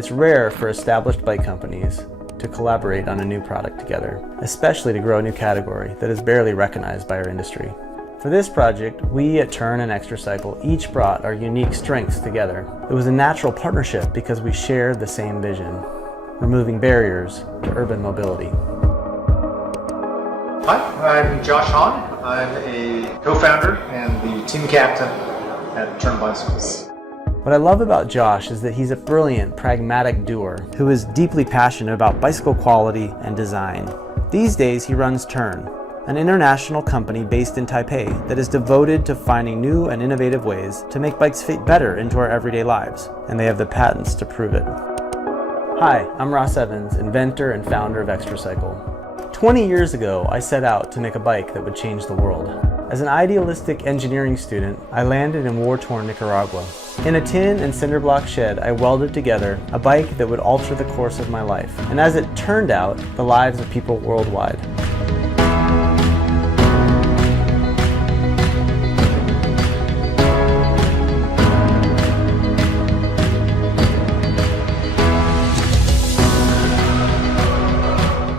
It's rare for established bike companies to collaborate on a new product together, especially to grow a new category that is barely recognized by our industry. For this project, we at Turn and Extracycle each brought our unique strengths together. It was a natural partnership because we shared the same vision, removing barriers to urban mobility. Hi, I'm Josh Hahn. I'm a co-founder and the team captain at Turn Bicycles. What I love about Josh is that he's a brilliant, pragmatic doer who is deeply passionate about bicycle quality and design. These days he runs Turn, an international company based in Taipei that is devoted to finding new and innovative ways to make bikes fit better into our everyday lives, and they have the patents to prove it. Hi, I'm Ross Evans, inventor and founder of Extracycle. 20 years ago, I set out to make a bike that would change the world. As an idealistic engineering student, I landed in war-torn Nicaragua. In a tin and cinder block shed, I welded together a bike that would alter the course of my life, and as it turned out, the lives of people worldwide.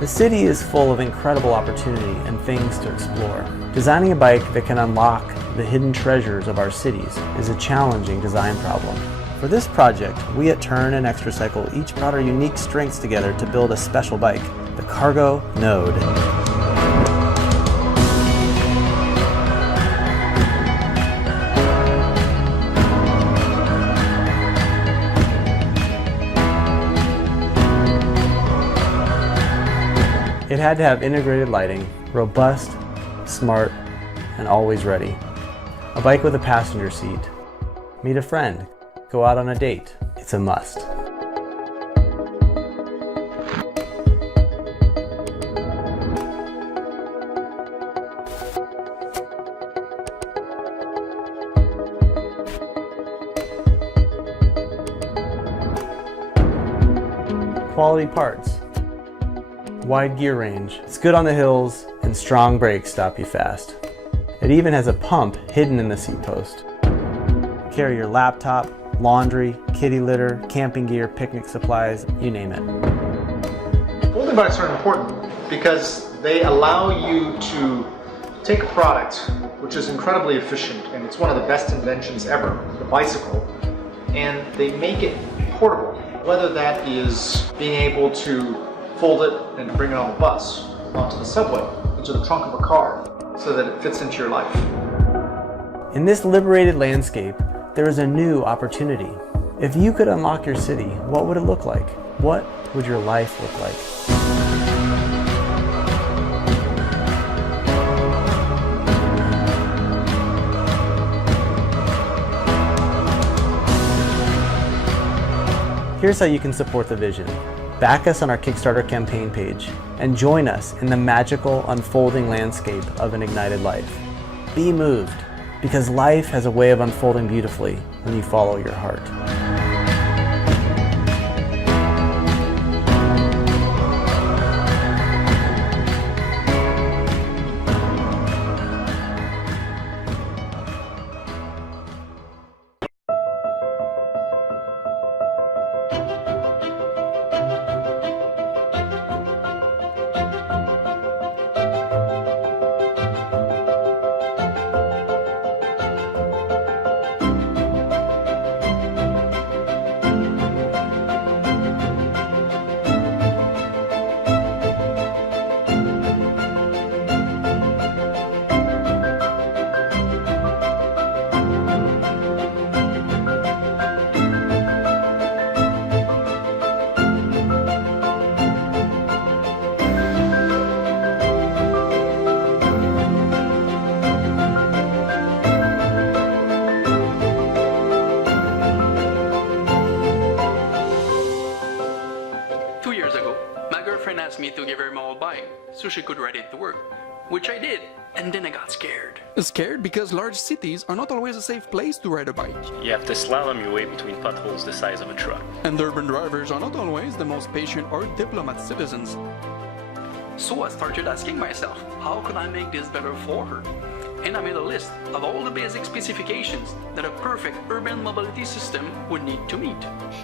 The city is full of incredible opportunity and things to explore. Designing a bike that can unlock the hidden treasures of our cities is a challenging design problem. For this project, we at Turn and Extracycle each brought our unique strengths together to build a special bike, the Cargo Node. It had to have integrated lighting, robust, smart, and always ready. A bike with a passenger seat. Meet a friend. Go out on a date. It's a must. Quality parts. Wide gear range. It's good on the hills, and strong brakes stop you fast. It even has a pump hidden in the seat post. Carry your laptop, laundry, kitty litter, camping gear, picnic supplies, you name it. Folding bikes are important because they allow you to take a product which is incredibly efficient, and it's one of the best inventions ever, the bicycle, and they make it portable. Whether that is being able to fold it and bring it on the bus, onto the subway, into the trunk of a car, so that it fits into your life. In this liberated landscape, there is a new opportunity. If you could unlock your city, what would it look like? What would your life look like? Here's how you can support the vision. Back us on our Kickstarter campaign page and join us in the magical unfolding landscape of an ignited life. Be moved, because life has a way of unfolding beautifully when you follow your heart. Asked me to give her my old bike so she could ride it to work, which I did, and then I got scared. Scared because large cities are not always a safe place to ride a bike. You have to slalom your way between potholes the size of a truck. And urban drivers are not always the most patient or diplomat citizens. So I started asking myself, how could I make this better for her? and I made a list of all the basic specifications that a perfect urban mobility system would need to meet.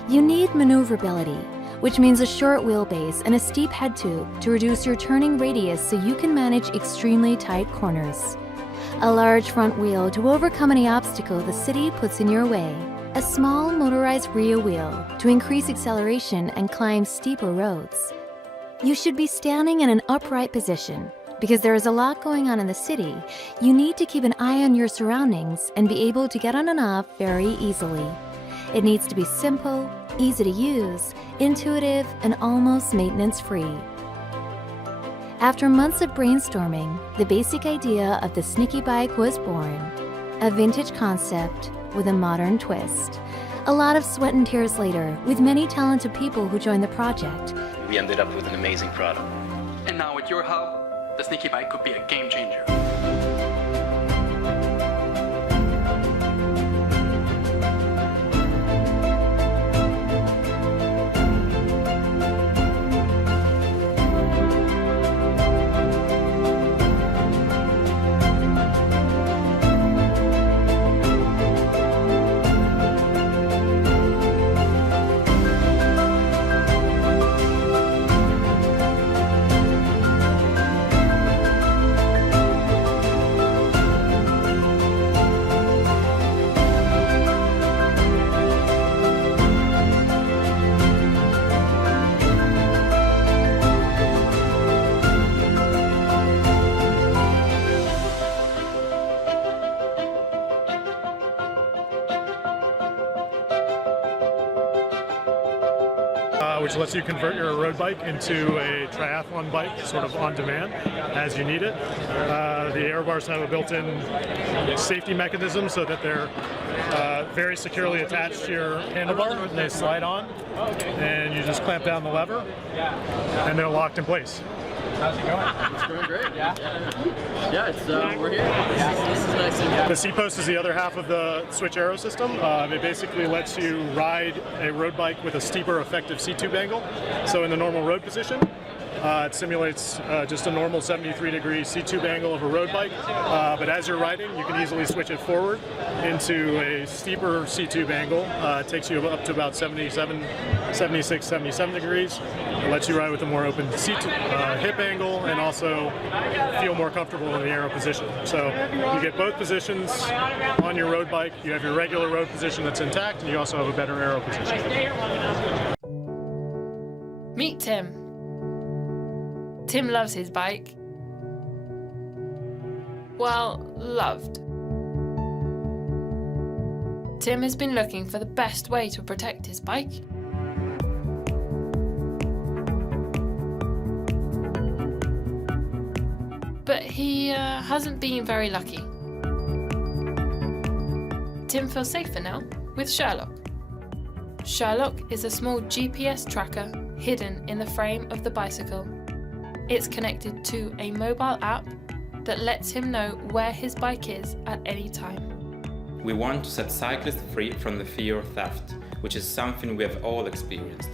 You need maneuverability, which means a short wheelbase and a steep head tube to reduce your turning radius so you can manage extremely tight corners. A large front wheel to overcome any obstacle the city puts in your way. A small motorized rear wheel to increase acceleration and climb steeper roads. You should be standing in an upright position. Because there is a lot going on in the city, you need to keep an eye on your surroundings and be able to get on and off very easily. It needs to be simple, easy to use, intuitive, and almost maintenance-free. After months of brainstorming, the basic idea of the Snicky bike was born. A vintage concept with a modern twist. A lot of sweat and tears later, with many talented people who joined the project. We ended up with an amazing product. And now at your hub, the Snicky bike could be a game changer. Which lets you convert your road bike into a triathlon bike, sort of on demand, as you need it. The AERO bars have a built-in safety mechanism so that they're very securely attached to your handlebar, and they slide on, and you just clamp down the lever, and they're locked in place. How's it going? It's going great. Yeah, it's we're here. This is nice. The C-Post is the other half of the Switch AERO system. It basically lets you ride a road bike with a steeper effective C-tube angle. So in the normal road position, it simulates just a normal 73-degree C-tube angle of a road bike. But as you're riding, you can easily switch it forward into a steeper C-tube angle. It takes you up to about 77 degrees. It lets you ride with a more open hip angle and also feel more comfortable in the AERO position. So you get both positions on your road bike. You have your regular road position that's intact, and you also have a better AERO position. Meet Tim. Tim loves his bike. Well, loved. Tim has been looking for the best way to protect his bike. But he hasn't been very lucky. Tim feels safer now with Sherlock. Sherlock is a small GPS tracker hidden in the frame of the bicycle. It's connected to a mobile app that lets him know where his bike is at any time. We want to set cyclists free from the fear of theft, which is something we have all experienced.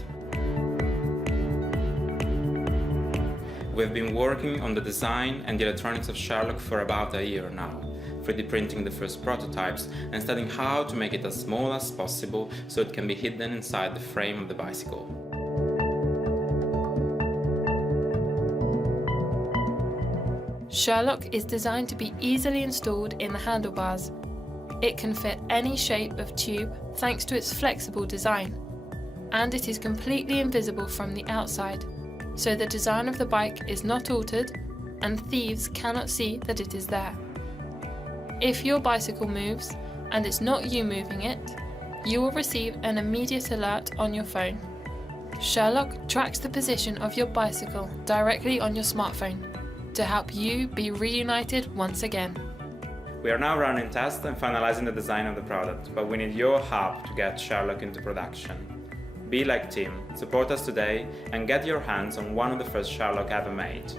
We've been working on the design and the electronics of Sherlock for about a year now, 3D printing the first prototypes and studying how to make it as small as possible so it can be hidden inside the frame of the bicycle. Sherlock is designed to be easily installed in the handlebars. It can fit any shape of tube thanks to its flexible design, and it is completely invisible from the outside, so the design of the bike is not altered and thieves cannot see that it is there. If your bicycle moves and it's not you moving it, you will receive an immediate alert on your phone. Sherlock tracks the position of your bicycle directly on your smartphone to help you be reunited once again. We are now running tests and finalizing the design of the product, but we need your help to get Sherlock into production. Be like Tim, support us today and get your hands on one of the first Sherlock ever made.